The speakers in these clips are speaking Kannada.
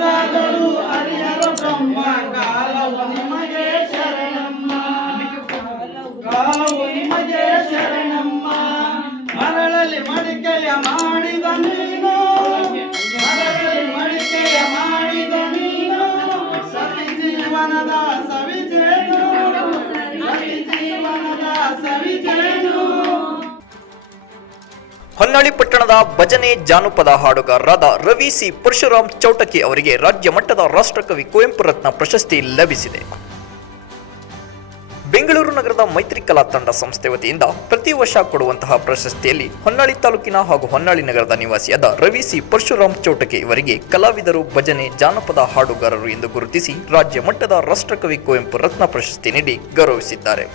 రాగడు అరియరు బ్రహ్మ కాలవు నిమగే శరణమ్మ. కాలవు నిమగే శరణమ్మ. మరళలి మడికయ మాడ ಹೊನ್ನಾಳಿ ಪಟ್ಟಣದ ಭಜನೆ ಜಾನಪದ ಹಾಡುಗಾರರಾದ ರವಿ ಸಿ ಪರಶುರಾಮ್ ಚೌಟಕಿ ಅವರಿಗೆ ರಾಜ್ಯ ಮಟ್ಟದ ರಾಷ್ಟ್ರಕವಿ ಕುವೆಂಪು ರತ್ನ ಪ್ರಶಸ್ತಿ ಲಭಿಸಿದೆ. ಬೆಂಗಳೂರು ನಗರದ ಮೈತ್ರಿ ಕಲಾ ತಂಡ ಸಂಸ್ಥೆ ವತಿಯಿಂದ ಪ್ರತಿ ವರ್ಷ ಕೊಡುವಂತಹ ಪ್ರಶಸ್ತಿಯಲ್ಲಿ ಹೊನ್ನಾಳಿ ತಾಲೂಕಿನ ಹಾಗೂ ಹೊನ್ನಾಳಿ ನಗರದ ನಿವಾಸಿಯಾದ ರವಿ ಸಿ ಪರಶುರಾಮ್ ಚೌಟಕಿ ಇವರಿಗೆ ಕಲಾವಿದರು ಭಜನೆ ಜಾನಪದ ಹಾಡುಗಾರರು ಎಂದು ಗುರುತಿಸಿ ರಾಜ್ಯ ಮಟ್ಟದ ರಾಷ್ಟ್ರಕವಿ ಕುವೆಂಪು ರತ್ನ ಪ್ರಶಸ್ತಿ ನೀಡಿ ಗೌರವಿಸಿದ್ದಾರೆ.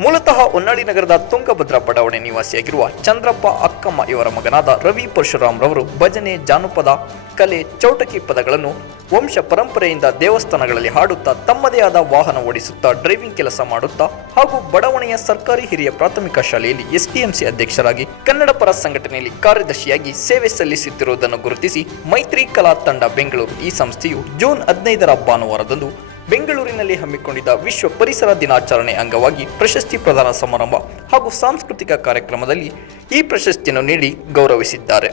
ಮೂಲತಃ ಹೊನ್ನಾಳಿ ನಗರದ ತುಂಗಭದ್ರಾ ಬಡಾವಣೆ ನಿವಾಸಿಯಾಗಿರುವ ಚಂದ್ರಪ್ಪ ಅಕ್ಕಮ್ಮ ಇವರ ಮಗನಾದ ರವಿ ಪರಶುರಾಮ್ ರವರು ಭಜನೆ, ಜಾನಪದ, ಕಲೆ, ಚೌಟಕಿ ಪದಗಳನ್ನು ವಂಶ ಪರಂಪರೆಯಿಂದ ದೇವಸ್ಥಾನಗಳಲ್ಲಿ ಹಾಡುತ್ತಾ ತಮ್ಮದೇ ಆದ ವಾಹನ ಓಡಿಸುತ್ತಾ ಡ್ರೈವಿಂಗ್ ಕೆಲಸ ಮಾಡುತ್ತಾ ಹಾಗೂ ಬಡಾವಣೆಯ ಸರ್ಕಾರಿ ಹಿರಿಯ ಪ್ರಾಥಮಿಕ ಶಾಲೆಯಲ್ಲಿ ಎಸ್ಡಿಎಂಸಿ ಅಧ್ಯಕ್ಷರಾಗಿ ಕನ್ನಡ ಪರ ಸಂಘಟನೆಯಲ್ಲಿ ಕಾರ್ಯದರ್ಶಿಯಾಗಿ ಸೇವೆ ಸಲ್ಲಿಸುತ್ತಿರುವುದನ್ನು ಗುರುತಿಸಿ ಮೈತ್ರಿ ಕಲಾ ತಂಡ ಬೆಂಗಳೂರು ಈ ಸಂಸ್ಥೆಯು ಜೂನ್ ಹದಿನೈದರ ಭಾನುವಾರದಂದು ಬೆಂಗಳೂರಿನಲ್ಲಿ ಹಮ್ಮಿಕೊಂಡಿದ್ದ ವಿಶ್ವ ಪರಿಸರ ದಿನಾಚರಣೆ ಅಂಗವಾಗಿ ಪ್ರಶಸ್ತಿ ಪ್ರದಾನ ಸಮಾರಂಭ ಹಾಗೂ ಸಾಂಸ್ಕೃತಿಕ ಕಾರ್ಯಕ್ರಮದಲ್ಲಿ ಈ ಪ್ರಶಸ್ತಿಯನ್ನು ನೀಡಿ ಗೌರವಿಸಿದ್ದಾರೆ.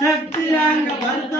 சக்தியாக வருத்த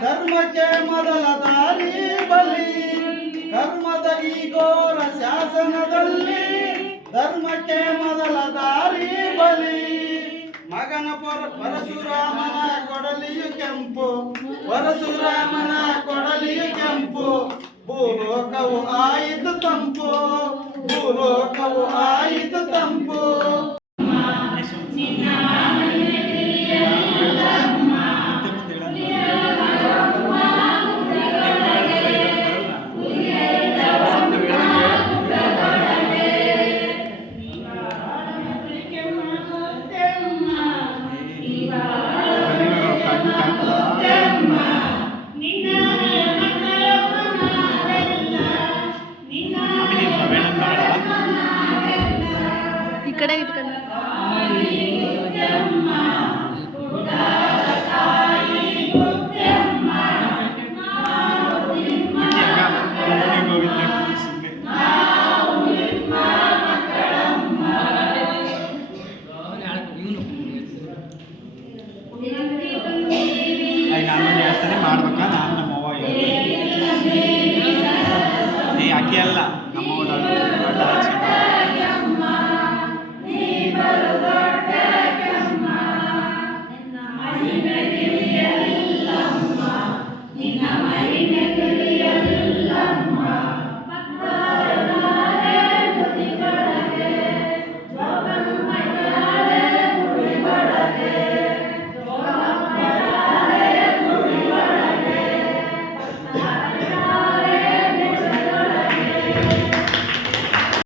ಕರ್ಮಕ್ಕೆ ಮೊದಲ ದಾರಿ ಬಲಿ. ಕರ್ಮದ ಈ ಶಾಸನದಲ್ಲಿ ಧರ್ಮಕ್ಕೆ ಮೊದಲ ದಾರಿ ಬಲಿ. ಮಗನ ಪರ ಪರಶುರಾಮನ ಕೊಡಲಿಯು ಕೆಂಪು. ಪರಶುರಾಮನ ಕೊಡಲಿಯು ಕೆಂಪು. ಭೂಲೋಕವು ಆಯಿತು ತಂಪು. ಭೂಲೋಕವು ಆಯಿತು Amen.